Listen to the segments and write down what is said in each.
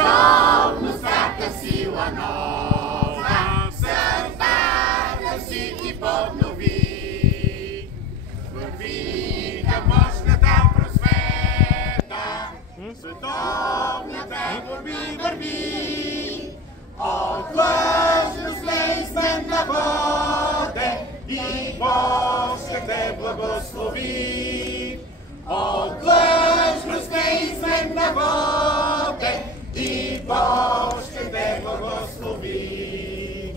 Духовността сила нова, създава си ти поднови. Върви към мощната просвета, световната върви. От длъжност неизменна воде и Бог ще те благослови. От длъжност неизменна воде и Бог ще те благослови.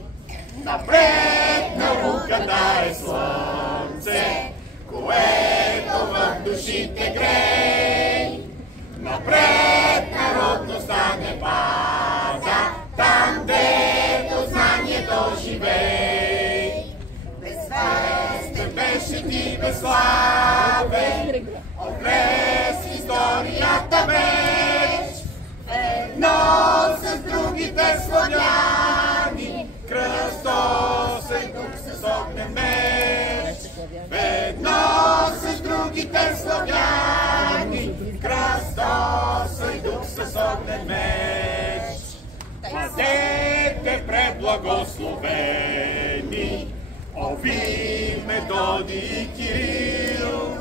Напред на руката е слънце, което в душите грей. Напред народността не пада, там дето знанието живей. Безвестен беше ти безславен, опрес историята меч. Едно с другите славяни, кръстосен дух с огнен меч. Едно с другите славяни, кръстосен дух с огнен меч. Бъдете преблагословени, Ови, Методи и Кирил,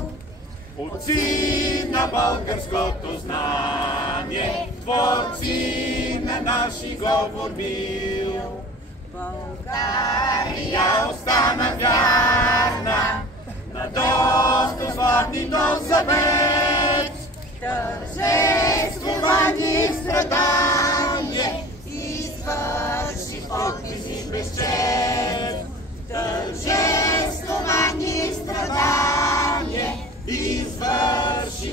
отци на българското знание, творци на наши говор мил. България остана вярна на достославният завет, тържествувани в страдание, извърши подвизи безчет. Тържествувани в страдание, извърши